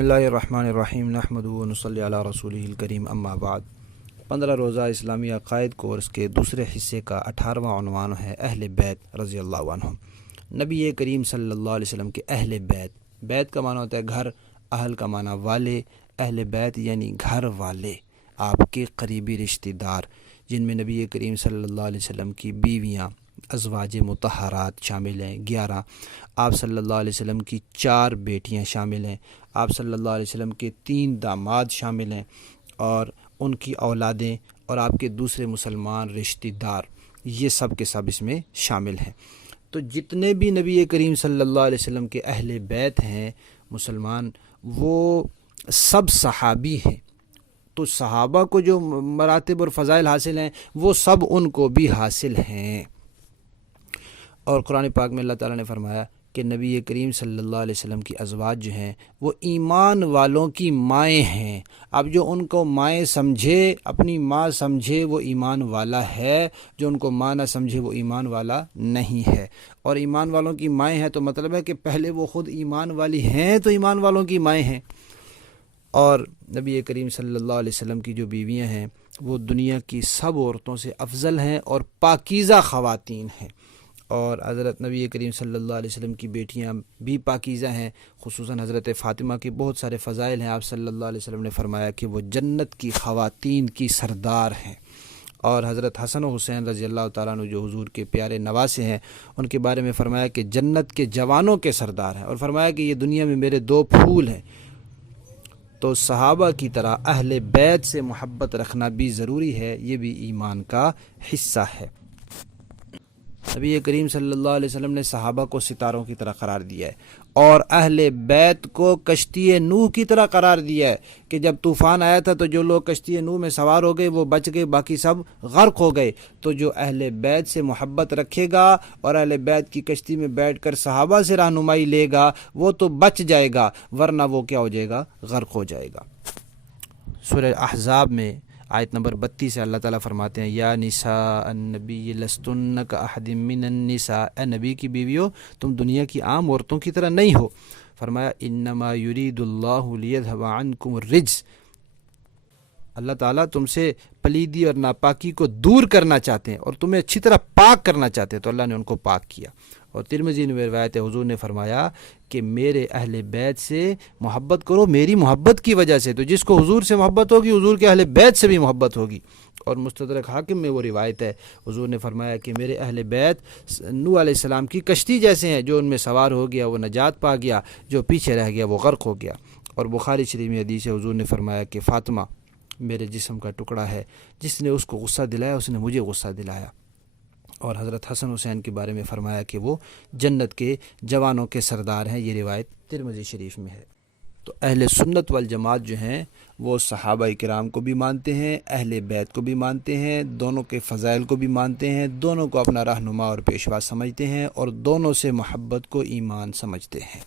اللہ الرحمن الرحیم نحمدہ و نصلی علی رسولہ الکریم اما بعد 15 روزہ اسلامی عقائد کورس کے دوسرے حصے کا 18واں عنوان ہے اہل بیت رضی اللہ عنہم۔ نبی کریم صلی اللہ علیہ وسلم کے اہل بیت، بیت کا معنی ہوتا ہے گھر، اہل کا معنی والے، اہل بیت یعنی گھر والے، آپ کے قریبی رشتہ دار، جن میں نبی کریم صلی اللہ علیہ وسلم کی بیویاں ازواج مطہرات شامل ہیں 11، آپ صلی اللہ علیہ وسلم کی 4 بیٹیاں شامل ہیں، آپ صلی اللہ علیہ وسلم کے 3 داماد شامل ہیں اور ان کی اولادیں اور آپ کے دوسرے مسلمان رشتہ دار، یہ سب کے سب اس میں شامل ہیں۔ تو جتنے بھی نبی کریم صلی اللہ علیہ وسلم کے اہل بیت ہیں مسلمان، وہ سب صحابی ہیں، تو صحابہ کو جو مراتب اور فضائل حاصل ہیں وہ سب ان کو بھی حاصل ہیں۔ اور قرآن پاک میں اللہ تعالیٰ نے فرمایا کہ نبی کریم صلی اللہ علیہ وسلم کی ازواج جو ہیں وہ ایمان والوں کی مائیں ہیں۔ اب جو ان کو مائیں سمجھے، اپنی ماں سمجھے، وہ ایمان والا ہے، جو ان کو ماں نہ سمجھے وہ ایمان والا نہیں ہے۔ اور ایمان والوں کی مائیں ہیں تو مطلب ہے کہ پہلے وہ خود ایمان والی ہیں تو ایمان والوں کی مائیں ہیں۔ اور نبی کریم صلی اللہ علیہ وسلم کی جو بیویاں ہیں وہ دنیا کی سب عورتوں سے افضل ہیں اور پاکیزہ خواتین ہیں، اور حضرت نبی کریم صلی اللہ علیہ وسلم کی بیٹیاں بھی پاکیزہ ہیں، خصوصاً حضرت فاطمہ کے بہت سارے فضائل ہیں۔ آپ صلی اللہ علیہ وسلم نے فرمایا کہ وہ جنت کی خواتین کی سردار ہیں، اور حضرت حسن و حسین رضی اللہ تعالیٰ عنہ جو حضور کے پیارے نواسے ہیں، ان کے بارے میں فرمایا کہ جنت کے جوانوں کے سردار ہیں، اور فرمایا کہ یہ دنیا میں میرے 2 پھول ہیں۔ تو صحابہ کی طرح اہل بیت سے محبت رکھنا بھی ضروری ہے، یہ بھی ایمان کا حصہ ہے۔ نبی کریم صلی اللہ علیہ وسلم نے صحابہ کو ستاروں کی طرح قرار دیا ہے، اور اہل بیت کو کشتی نوح کی طرح قرار دیا ہے کہ جب طوفان آیا تھا تو جو لوگ کشتی نوح میں سوار ہو گئے وہ بچ گئے، باقی سب غرق ہو گئے۔ تو جو اہل بیت سے محبت رکھے گا اور اہل بیت کی کشتی میں بیٹھ کر صحابہ سے رہنمائی لے گا وہ تو بچ جائے گا، ورنہ وہ کیا ہو جائے گا؟ غرق ہو جائے گا۔ سورہ احزاب میں آیت نمبر 32 سے اللہ تعالیٰ فرماتے ہیں یا نساء النبی لستن کاحد من النساء، اے نبی کی بیویوں تم دنیا کی عام عورتوں کی طرح نہیں ہو۔ فرمایا انما یرید اللہ لیذھب عنکم الرجس، اللہ تعالیٰ تم سے پلیدی اور ناپاکی کو دور کرنا چاہتے ہیں اور تمہیں اچھی طرح پاک کرنا چاہتے ہیں، تو اللہ نے ان کو پاک کیا۔ اور ترمذی میں روایت ہے حضور نے فرمایا کہ میرے اہل بیت سے محبت کرو میری محبت کی وجہ سے، تو جس کو حضور سے محبت ہوگی حضور کے اہل بیت سے بھی محبت ہوگی۔ اور مستدرک حاکم میں وہ روایت ہے حضور نے فرمایا کہ میرے اہل بیت نوح علیہ السلام کی کشتی جیسے ہیں، جو ان میں سوار ہو گیا وہ نجات پا گیا، جو پیچھے رہ گیا وہ غرق ہو گیا۔ اور بخاری شریف میں حدیث ہے حضور نے فرمایا کہ فاطمہ میرے جسم کا ٹکڑا ہے، جس نے اس کو غصہ دلایا اس نے مجھے غصہ دلایا۔ اور حضرت حسن حسین کے بارے میں فرمایا کہ وہ جنت کے جوانوں کے سردار ہیں، یہ روایت ترمذی شریف میں ہے۔ تو اہل سنت والجماعت جو ہیں وہ صحابہ کرام کو بھی مانتے ہیں، اہل بیت کو بھی مانتے ہیں، دونوں کے فضائل کو بھی مانتے ہیں، دونوں کو اپنا رہنما اور پیشوا سمجھتے ہیں، اور دونوں سے محبت کو ایمان سمجھتے ہیں۔